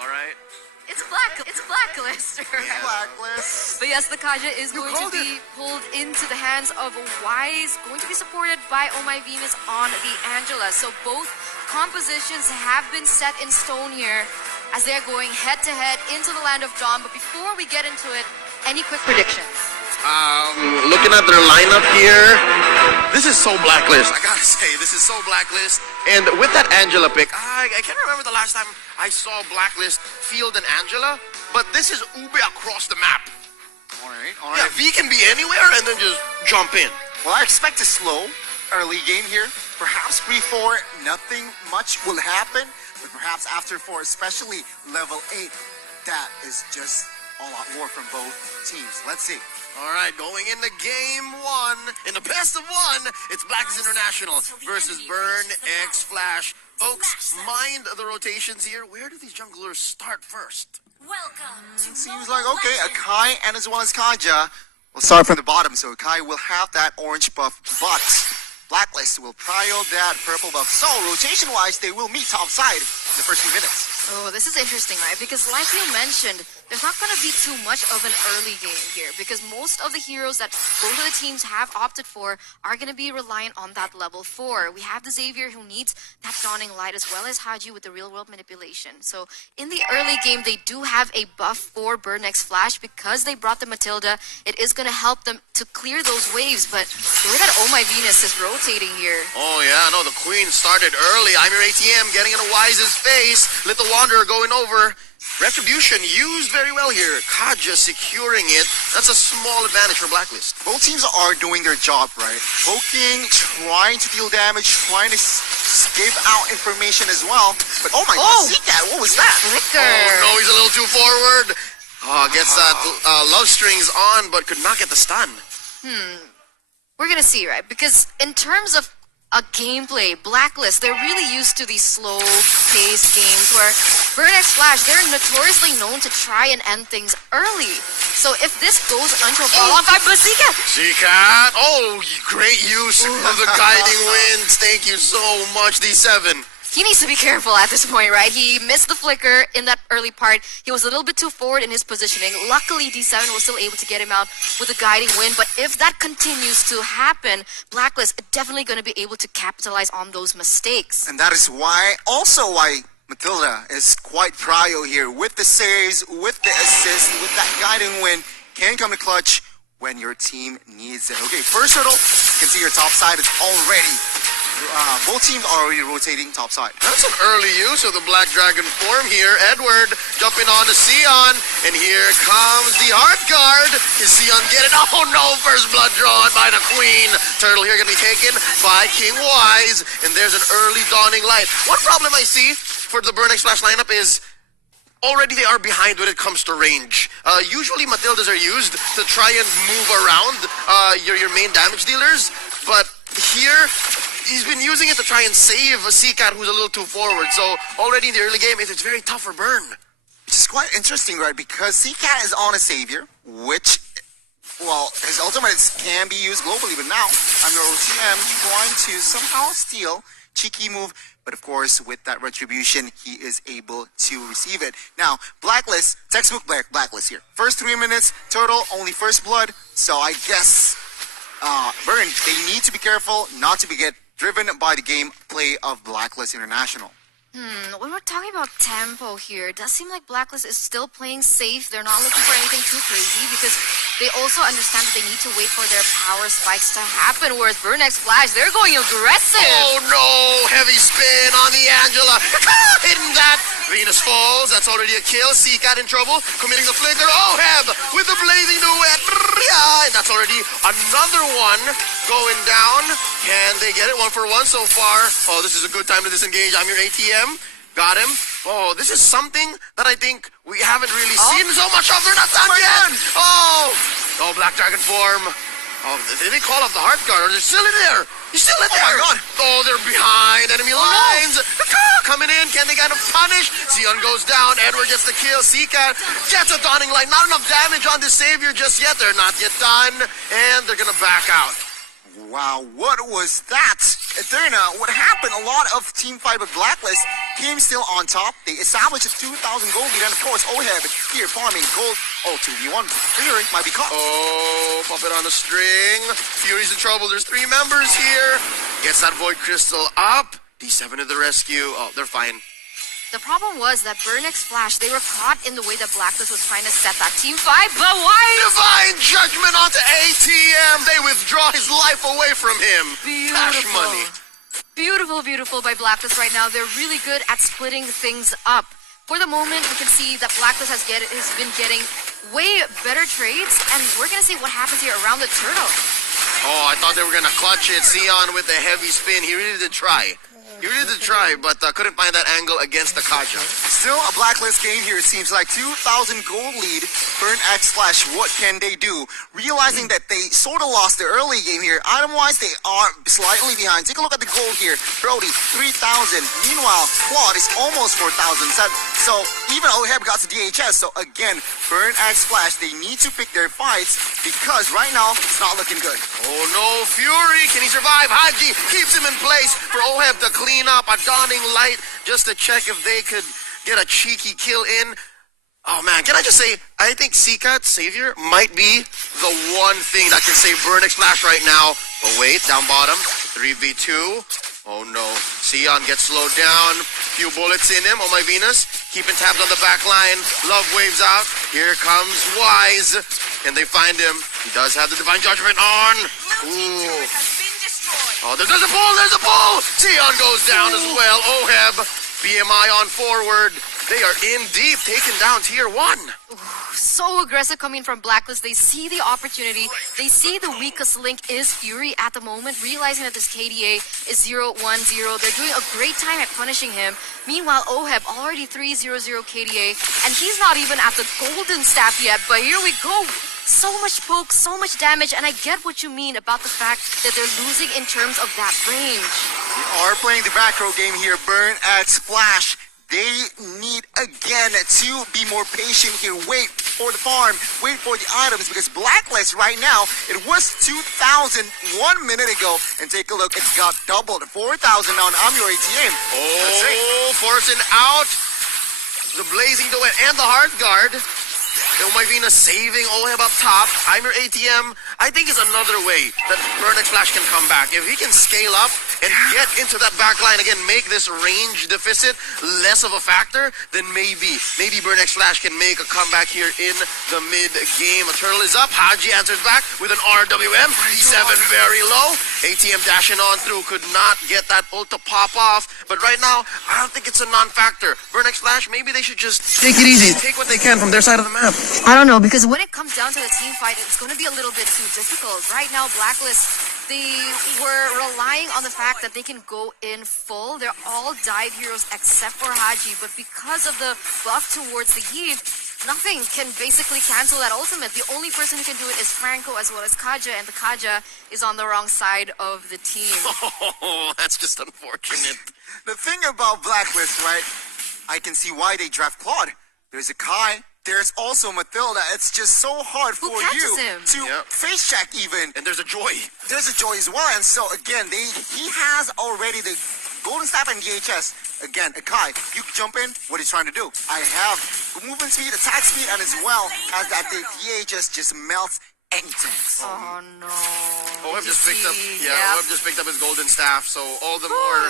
all right? It's Blacklist. Right? Blacklist. But yes, the Kaja is going to be pulled into the hands of Wise, going to be supported by Oh My Venus on the Angela. So both compositions have been set in stone here as they're going head-to-head into the land of Dawn. But before we get into it, any quick predictions? Looking at their lineup here, this is so Blacklist. I gotta say, this is so Blacklist. And with that Angela pick, I can't remember the last time I saw Blacklist field an Angela, but this is Ube across the map. All right. Yeah, V can be anywhere and then just jump in. Well, I expect a slow early game here. Perhaps pre-4, nothing much will happen. But perhaps after 4, especially level 8, that is just all-out war from both teams. Let's see. All right, going into game 1. In the best of 1, it's Blacklist International versus Burn X Flash. Oaks, mind the rotations here. Where do these junglers start first? Welcome to Seems like, okay, Akai and as well as Kaja will start from the bottom. So Akai will have that orange buff, but Blacklist will prio that purple buff. So rotation-wise, they will meet top side in the first few minutes. Oh, this is interesting, right? Because like you mentioned, there's not going to be too much of an early game here because most of the heroes that both of the teams have opted for are going to be reliant on that level 4. We have the Xavier who needs that Dawning Light as well as Haji with the real-world manipulation. So in the early game, they do have a buff for Burn X Flash because they brought the Matilda. It is going to help them to clear those waves, but the way that Oh My Venus is rotating here. Oh yeah, no, the Queen started early. I'm your ATM getting in a Wise's face. Little Wanderer going over. Retribution used very well here. Kaja securing it. That's a small advantage for Blacklist. Both teams are doing their job, right? Poking, trying to deal damage, trying to give out information as well. But oh my god, see that? What was that? Flicker. Oh no, he's a little too forward. Gets that love strings on, but could not get the stun. We're gonna see, right? Because in terms of a gameplay, Blacklist, they're really used to these slow-paced games where Burn X Flash, they're notoriously known to try and end things early. So if this goes onto a follow-on by Bazika, Zika! Oh, great use of the guiding winds. Thank you so much, D7. he needs to be careful at this point, right? He missed the flicker in that early part. He was a little bit too forward in his positioning. Luckily, D7 was still able to get him out with a guiding wind. But if that continues to happen, Blacklist is definitely going to be able to capitalize on those mistakes. And that is why Matilda is quite prio here with the saves, with the assist, with that guiding wind. Can come to clutch when your team needs it. Okay, first hurdle, you can see your top side is already, both teams are already rotating top side. That's an early use of the Black Dragon form here. Edward jumping on to Sion. And here comes the Heart Guard. Is Sion get it? Oh no, first blood drawn by the Queen. Turtle here going to be taken by King Wise. And there's an early Dawning Light. One problem I see for the Burn X Flash lineup is already they are behind when it comes to range. Usually Matildas are used to try and move around your main damage dealers. But here, he's been using it to try and save a Seacat who's a little too forward. So already in the early game, it's very tough for Burn. Which is quite interesting, right? Because Seacat is on a Savior, which, well, his ultimates can be used globally. But now, I'm your OTM trying to somehow steal. Cheeky move. But of course, with that retribution, he is able to receive it. Now, Blacklist, textbook Blacklist here. First 3 minutes, Turtle, only first blood. So I guess, Burn, they need to be careful not to get driven by the gameplay of Blacklist International. When we're talking about tempo here, it does seem like Blacklist is still playing safe. They're not looking for anything too crazy because they also understand that they need to wait for their power spikes to happen. Whereas Burn X Flash, they're going aggressive. Oh no, heavy spin on the Angela. Hitting that. Venus falls, that's already a kill. Seacat in trouble, committing the flicker. Oh, Heb with the blazing duet. And that's already another one going down. Can they get it? 1 for 1 so far. Oh, this is a good time to disengage. I'm your ATM. Got him. Oh, this is something that I think we haven't really seen so much of. They're not done yet. Oh, Black Dragon form. Oh, did they call off the Heart Guard? Or they're still in there? He's still in there. Oh my god. Oh, they're behind enemy lines. Coming in. Can they get him punished? Sion goes down. Edward gets the kill. Seacat gets a Dawning Light. Not enough damage on the Savior just yet. They're not yet done. And they're going to back out. Wow, what was that? Eterna, what happened? A lot of team fight with Blacklist Team still on top. They established a 2,000 gold lead, and of course, Oheb here farming gold. Oh, 2v1. Fury might be caught. Oh, puppet on a string. Fury's in trouble. There's 3 members here. Gets that Void Crystal up. D7 to the rescue. Oh, they're fine. The problem was that Burnex Flash, they were caught in the way that Blacklist was trying to set that team fight, but why? Divine Judgment onto ATM. They withdraw his life away from him. Cash money. Beautiful, beautiful by Blacklist right now. They're really good at splitting things up. For the moment, we can see that Blacklist has been getting way better trades, and we're going to see what happens here around the turtle. Oh, I thought they were going to clutch it. Sion with the heavy spin. He really did try. But couldn't find that angle against the Kaja. Still a Blacklist game here. It seems like 2,000 gold lead. Burn X Flash, what can they do? Realizing that they sort of lost the early game here. Item-wise, they are slightly behind. Take a look at the gold here. Brody, 3,000. Meanwhile, Claude is almost 4,000. So even Oheb got to DHS. So again, Burn X Flash, they need to pick their fights because right now, it's not looking good. Oh no, Fury, can he survive? Haji keeps him in place for Oheb to clean up a dawning light just to check if they could get a cheeky kill in. Oh man, can I just say, I think Seacat Savior might be the one thing that can save Burnex Flash right now. But wait, down bottom, 3v2. Oh no, Sion gets slowed down. Few bullets in him. Oh my Venus, keeping tabs on the back line. Love waves out. Here comes Wise. And they find him. He does have the Divine Judgment on. Ooh. Oh, there's a bull, there's a bull! Sion goes down as well. Oheb, BMI on forward. They are in deep, taking down tier 1. So aggressive coming from Blacklist. They see the opportunity. They see the weakest link is Fury at the moment, realizing that this KDA is 0-1-0. They're doing a great time at punishing him. Meanwhile, Oheb already 3-0-0 KDA, and he's not even at the golden staff yet, but here we go. So much poke, so much damage, and I get what you mean about the fact that they're losing in terms of that range. We are playing the back row game here. Burn X Flash. They need again to be more patient here. Wait for the farm, wait for the items, because Blacklist right now, it was 2,000 1 minute ago, and take a look, it got doubled, 4,000 now on Amur ATM. Oh, forcing out the Blazing Duet and the Hearth Guard. My Venus saving Oheb up top. Amur ATM, I think, is another way that Burnex Flash can come back. If he can scale up and get into that back line again, make this range deficit less of a factor, then maybe Burnex Flash can make a comeback here in the mid-game. A turtle is up. Haji answers back with an RWM. D7 very low. ATM dashing on through. Could not get that ult to pop off. But right now, I don't think it's a non-factor. Burnex Flash, maybe they should just take it easy. Take what they can from their side of the map. I don't know, because when it comes down to the team fight, it's going to be a little bit too difficult. Right now, Blacklist, they were relying on the fact that they can go in full. They're all dive heroes except for Haji, but because of the buff towards the Eve, nothing can basically cancel that ultimate. The only person who can do it is Franco as well as Kaja, and the Kaja is on the wrong side of the team. Oh, that's just unfortunate. The thing about Blacklist, right? I can see why they draft Claude. There's a Kai. There's also Mathilda. It's just so hard for you to face check even. And there's a Joy. There's a Joy as well. And so again, he has already the golden staff and DHS. Again, Akai, you jump in, what he's trying to do. I have movement speed, attack speed, and as well as that the DHS just melts anything. Oh no. Oheb just picked up, Oheb just picked up his golden staff, so all the more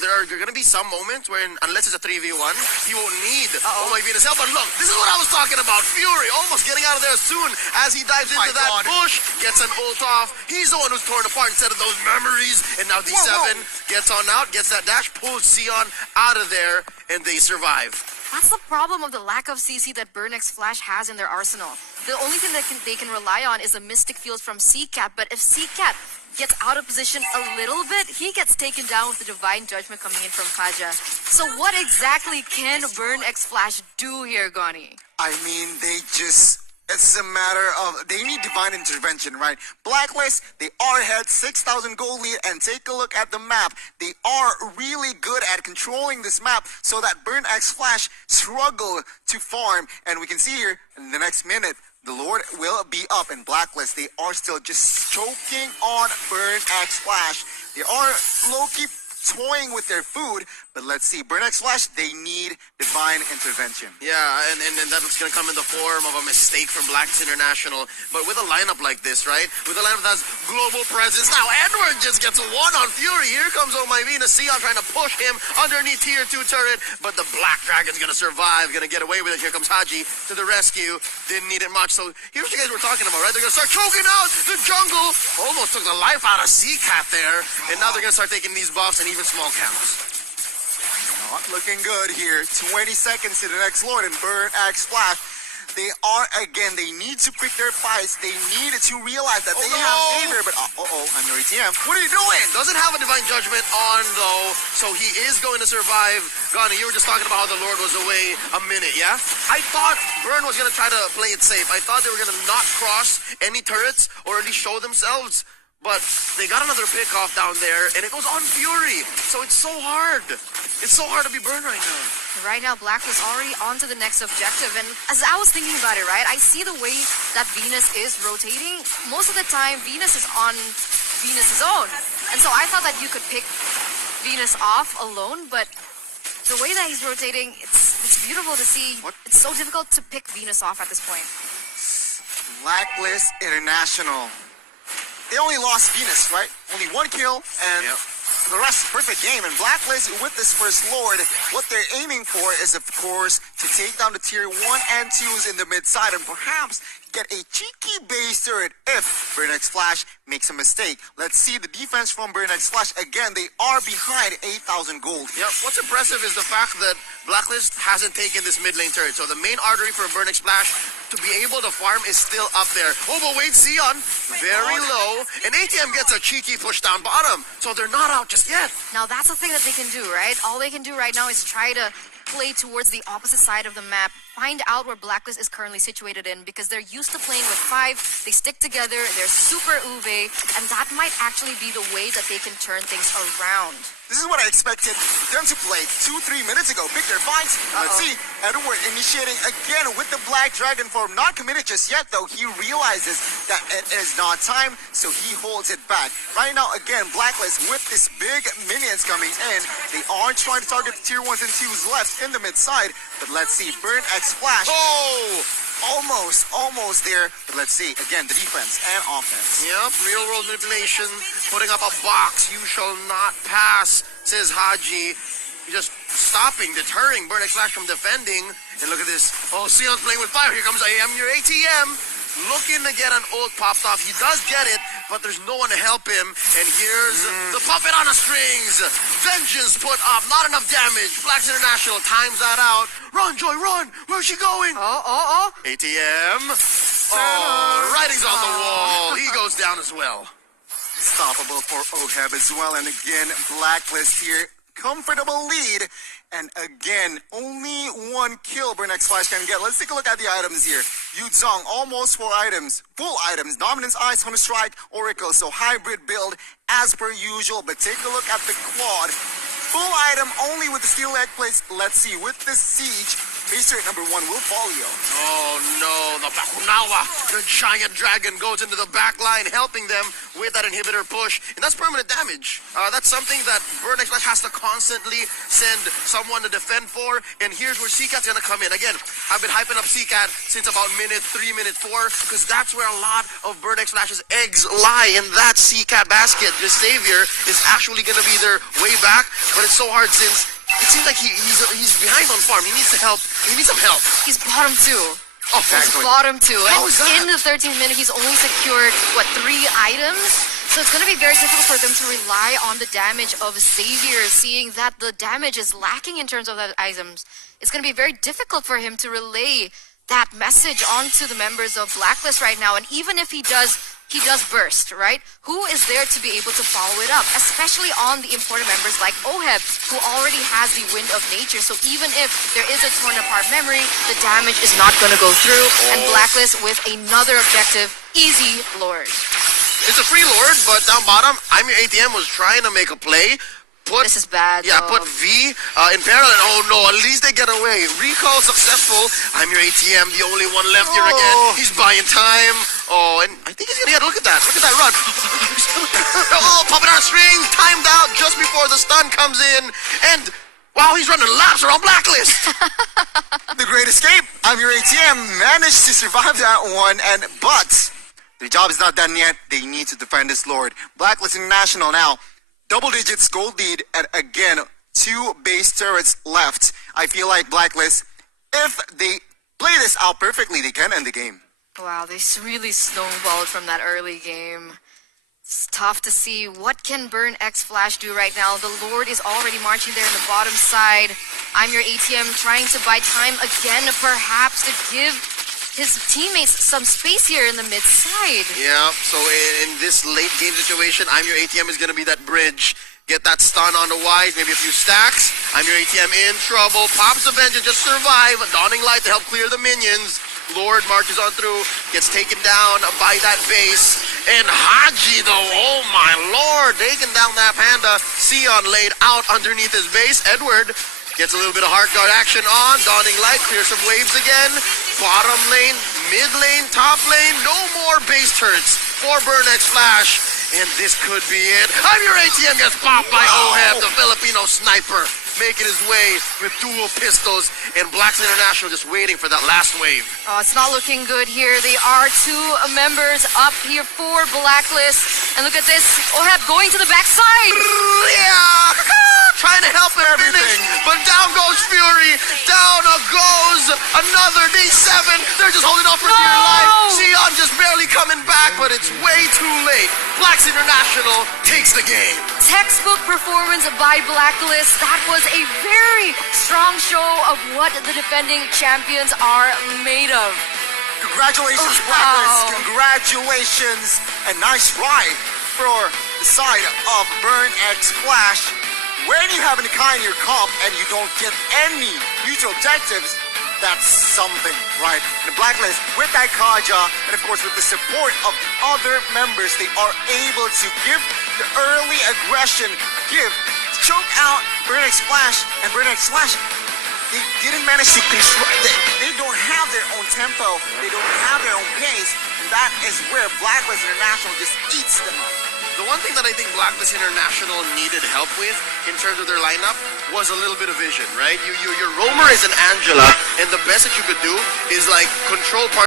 there are going to be some moments when, unless it's a 3v1, he won't need Oh my Venus help. But look, this is what I was talking about. Fury almost getting out of there as soon as he dives into that bush, gets an ult off. He's the one who's torn apart instead of those memories. And now D7 gets on out, gets that dash, pulls Sion out of there, and they survive. That's the problem of the lack of CC that Burnex Flash has in their arsenal. The only thing that they can rely on is the Mystic Fields from Seacat, but if Seacat gets out of position a little bit, he gets taken down with the Divine Judgment coming in from Kaja. So what exactly can Burnex Flash do here, Gani? I mean, it's a matter of, they need divine intervention, right? Blacklist, they are ahead, 6,000 gold lead, and take a look at the map. They are really good at controlling this map so that Burn X Flash struggle to farm. And we can see here, in the next minute, the Lord will be up in Blacklist. They are still just choking on Burn X Flash. They are low-key toying with their food, But let's see. Burnex Flash, they need divine intervention. Yeah, and that's going to come in the form of a mistake from Blacks International. But with a lineup like this, right? With a lineup that has global presence. Now, Edward just gets one on Fury. Here comes Omaivina. Sion trying to push him underneath tier 2 turret. But the Black Dragon's going to survive. Going to get away with it. Here comes Haji to the rescue. Didn't need it much. So here's what you guys were talking about, right? They're going to start choking out the jungle. Almost took the life out of Seacat there. And now they're going to start taking these buffs and even small camels. Not looking good here. 20 seconds to the next Lord and Burnex Flash. They are, again, they need to pick their fights. They need to realize that they have Xavier, but I'm your ATM. What are you doing? Doesn't have a divine judgment on though, so he is going to survive. Ghani, you were just talking about how the Lord was away a minute, yeah? I thought Burn was gonna try to play it safe. I thought they were gonna not cross any turrets or at least show themselves. But they got another pick off down there, and it goes on Fury. So it's so hard. It's so hard to be Burn right now. Right now, Black is already on to the next objective. And as I was thinking about it, right, I see the way that Venus is rotating. Most of the time, Venus is on Venus's own. And so I thought that you could pick Venus off alone, but the way that he's rotating, it's beautiful to see. It's so difficult to pick Venus off at this point. Blacklist International. They only lost Venus, right? Only one kill, and the rest perfect game. And Blacklist, with this first Lord, what they're aiming for is, of course, to take down the tier 1 and 2s in the mid side and perhaps get a cheeky base turret if Burnex Flash makes a mistake. Let's see the defense from Burnex Flash. Again, they are behind 8,000 gold. Yep, what's impressive is the fact that Blacklist hasn't taken this mid lane turret. So the main artery for Burnex Flash to be able to farm is still up there. Oh, but wait, Sion, very low. And ATM gets a cheeky push down bottom. So they're not out just yet. Now, that's the thing that they can do, right? All they can do right now is try to play towards the opposite side of the map, find out where Blacklist is currently situated in, because they're used to playing with 5, they stick together, they're super Uwe, and that might actually be the way that they can turn things around. This is what I expected them to play 2-3 minutes ago. Pick their fights. Let's see. Edward initiating again with the Black Dragon form. Not committed just yet, though. He realizes that it is not time, so he holds it back. Right now, again, Blacklist with this big minions coming in. They are trying to target the tier 1s and 2s left in the mid side. But let's see. Burnex Flash. Oh! Almost there. But let's see. Again, the defense and offense. Yep, real world manipulation. Putting up a box. You shall not pass, says Haji. Just stopping, deterring Burnex Flash from defending. And look at this. Oh, Sion's playing with fire. Here comes AM, your ATM. Looking to get an ult popped off. He does get it, but there's no one to help him. And here's the puppet on the strings. Vengeance put up. Not enough damage. Blacks International times that out. Run, Joy, run. Where's she going? ATM. Oh, writing's on the wall. He goes down as well. Stoppable for Oheb as well. And again, Blacklist here. Comfortable lead. And again, only one kill Burnex Flash can get. Let's take a look at the items here. Yu Zhong, almost 4 items. Full items. Dominance, Ice, Hunter Strike, Oracle. So hybrid build as per usual. But take a look at the quad. Full item only with the steel leg plates. Let's see. With the siege, base rate number 1 will follow you. Oh no, the Bakunawa, the giant dragon goes into the back line, helping them with that inhibitor push. And that's permanent damage. That's something that Burnex Flash has to constantly send someone to defend for. And here's where Seacat's gonna come in. Again, I've been hyping up Seacat since about minute 3, minute 4, because that's where a lot of Burnex Flash's eggs lie, in that Seacat basket. The savior is actually gonna be their way back, but it's so hard since it seems like he's behind on farm. He needs to help. He needs some help. He's bottom 2. Oh, He's bottom 2. How is that? In the 13th minute, he's only secured, 3 items? So it's going to be very difficult for them to rely on the damage of Xavier, seeing that the damage is lacking in terms of the items. It's going to be very difficult for him to relay that message onto the members of Blacklist right now. And even if he does burst, right? Who is there to be able to follow it up? Especially on the important members like Oheb, who already has the Wind of Nature. So even if there is a torn apart memory, the damage is not going to go through. And Blacklist with another objective, easy Lord. It's a free Lord, but down bottom, I'm your ATM was trying to make a play. This is bad. Yeah, though. put V in parallel. Oh no, at least they get away. Recall successful. I'm your ATM, the only one left here again. He's buying time. Oh, and I think he's gonna get a look at that. Look at that run. Oh, puppet on a string, timed out just before the stun comes in. And Wow, he's running laps around Blacklist. The Great Escape. I'm your ATM. Managed to survive that one, but their job is not done yet. They need to defend this Lord. Blacklist International now, double digits gold lead, and again, 2 base turrets left. I feel like Blacklist, if they play this out perfectly, they can end the game. Wow, they really snowballed from that early game. It's tough to see what can Burn X Flash do right now. The Lord is already marching there in the bottom side. I'm your ATM trying to buy time again, perhaps to give his teammates some space here in the mid side. Yeah, so in this late game situation, I'm your ATM is going to be that bridge. Get that stun on the wise, maybe a few stacks. I'm your ATM in trouble. Pops the Vengeance, just survive. Dawning Light to help clear the minions. Lord marches on through, gets taken down by that base. And Haji, though, oh my lord, taking down that Panda. Sion laid out underneath his base. Edward gets a little bit of Heart Guard action on. Dawning Light, clears some waves again. Bottom lane, mid lane, top lane, no more base turrets for Burn X Flash. And this could be it. I'm your ATM gets popped by Oheb, the Filipino sniper, making his way with dual pistols, and Blacks International just waiting for that last wave. Oh, it's not looking good here. They are 2 members up here for Blacklist. And look at this, Oheb going to the backside. Yeah! Trying to help him finish, but down goes Fury. Down goes another D7. They're just holding on for dear life. Sion just barely coming back, but it's way too late. Blacks International takes the game. Textbook performance by Blacklist. That was a very strong show of what the defending champions are made of. Congratulations, Blacklist. Congratulations. And nice ride for the side of Burn X Flash. When you have an Kai in your comp and you don't get any mutual objectives, that's something, right? The Blacklist, with that Kaja, and of course with the support of the other members, they are able to give the early aggression, choke out Burn X Flash, and Burn X Flash, they didn't manage to control, they don't have their own tempo, they don't have their own pace, and that is where Blacklist International just eats them up. The one thing that I think Blacklist International needed help with in terms of their lineup was a little bit of vision, right? Your roamer is an Angela, and the best that you could do is like control part